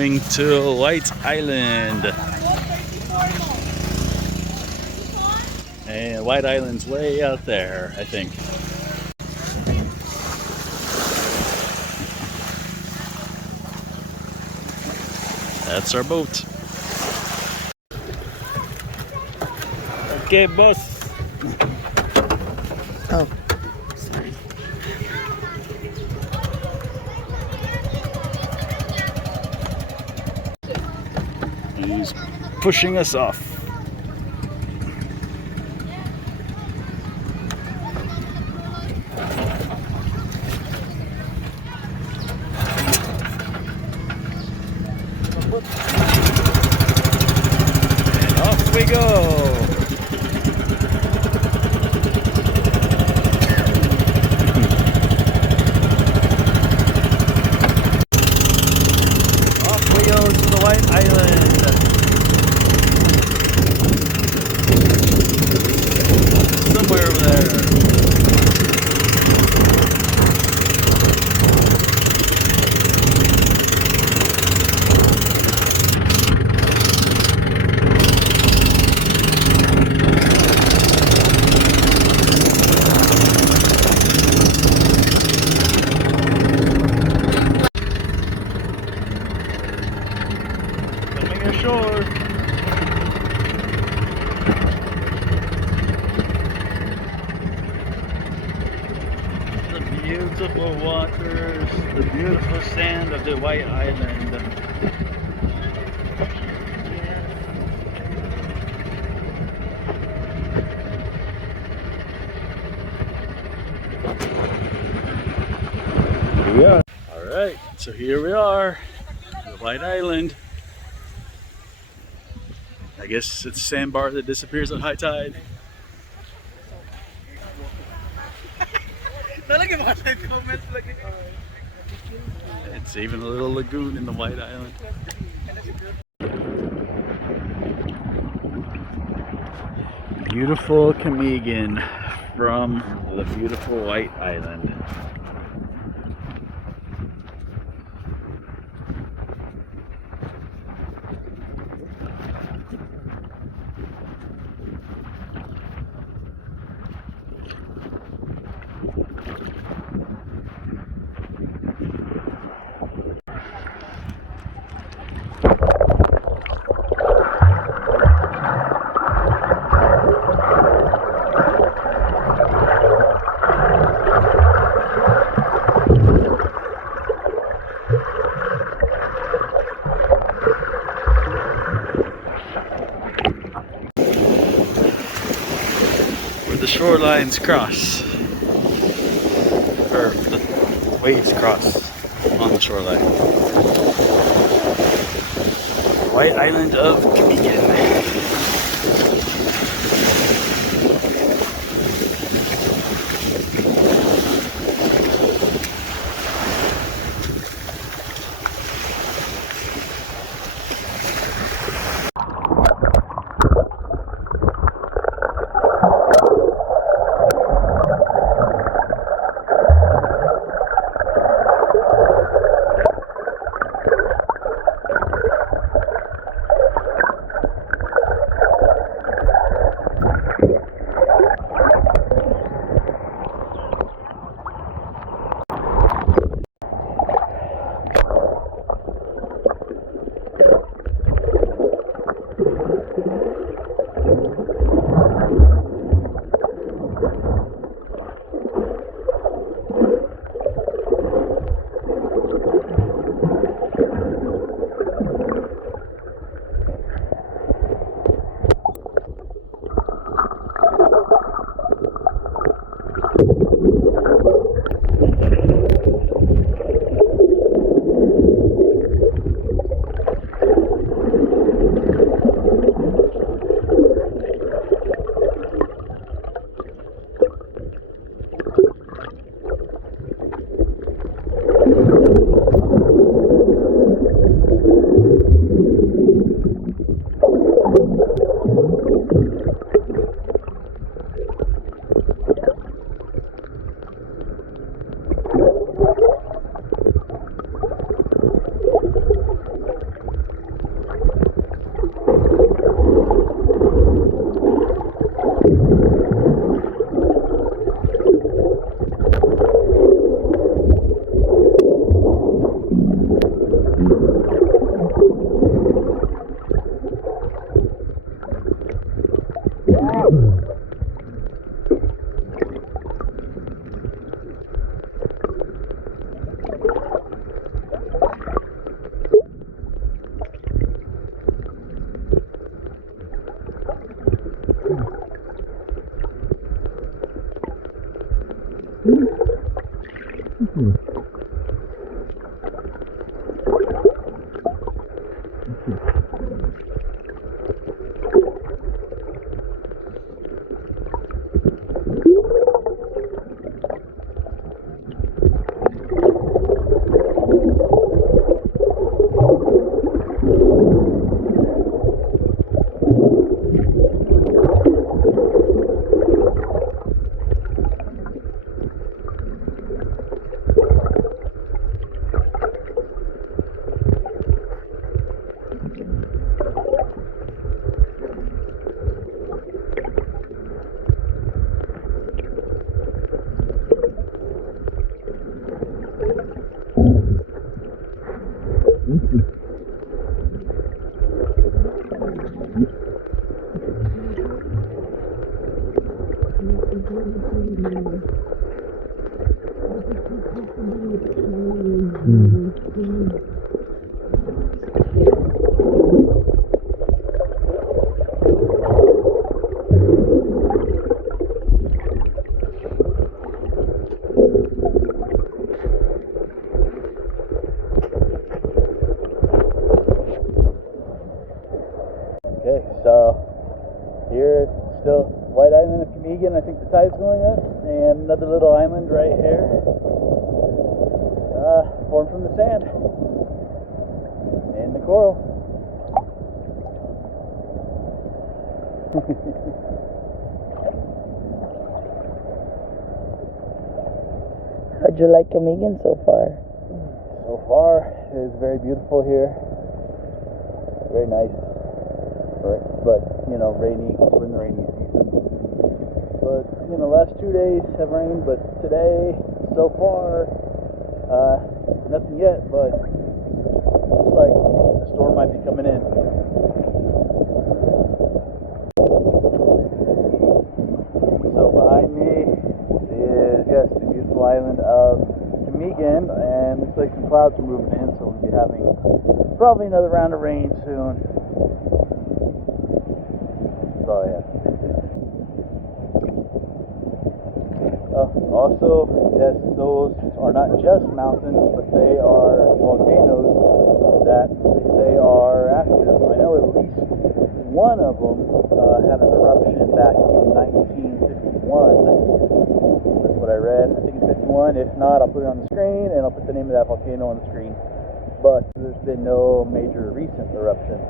going to White Island. And White Island's way out there, I think. That's our boat. Okay, boss. Oh, sorry. He's pushing us off. And off we go. To the White Island. Somewhere over there. Ashore. The beautiful waters, the beautiful sand of the White Island. Here we are. Alright, so here we are, the White Island. I guess it's a sandbar that disappears at high tide. It's even a little lagoon in the White Island. Beautiful Camiguin from the beautiful White Island. The shorelines cross, or the waves cross on the shoreline. The White Island of Camiguin. Okay, so here still White Island of Camiguin. I think the tide's going up, and another little island right here, formed from the sand and the coral. How'd you like Camiguin so far? So far, it is very beautiful here. Very nice. But, you know, rainy, because we're in the rainy season. But, you know, last 2 days have rained, but today, so far, nothing yet, but looks like the storm might be coming in. So behind me is, yes, the beautiful island of Camiguin, and looks like some clouds are moving in, so we'll be having probably another round of rain soon. Oh yeah. Also, yes, those are not just mountains, but they are volcanoes that they say are active. I know at least one of them had an eruption back in 1951. That's what I read. I think it's 51. If not, I'll put it on the screen, and I'll put the name of that volcano on the screen. But there's been no major recent eruptions.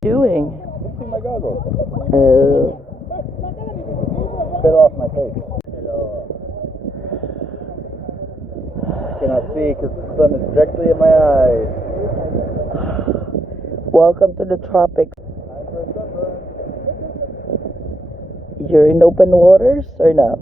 Doing? Fixing my goggles. Oh. Fell off my face. Hello. I cannot see because the sun is directly in my eyes. Welcome to the tropics. Time for a sunburn. You're in open waters or no?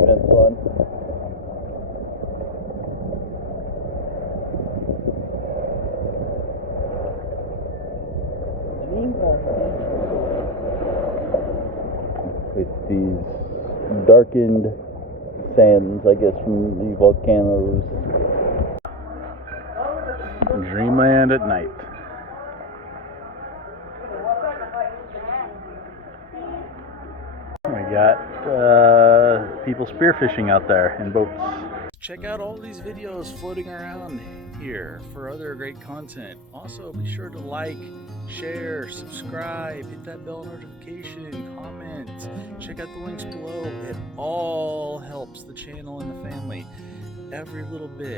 event's on. With these darkened sands, I guess, from the volcanoes. Dreamland at night. We got people spearfishing out there in boats. Check out all these videos floating around here for other great content. Also, be sure to like, share, subscribe, hit that bell notification, comment, check out the links below. It all helps the channel and the family. Every little bit.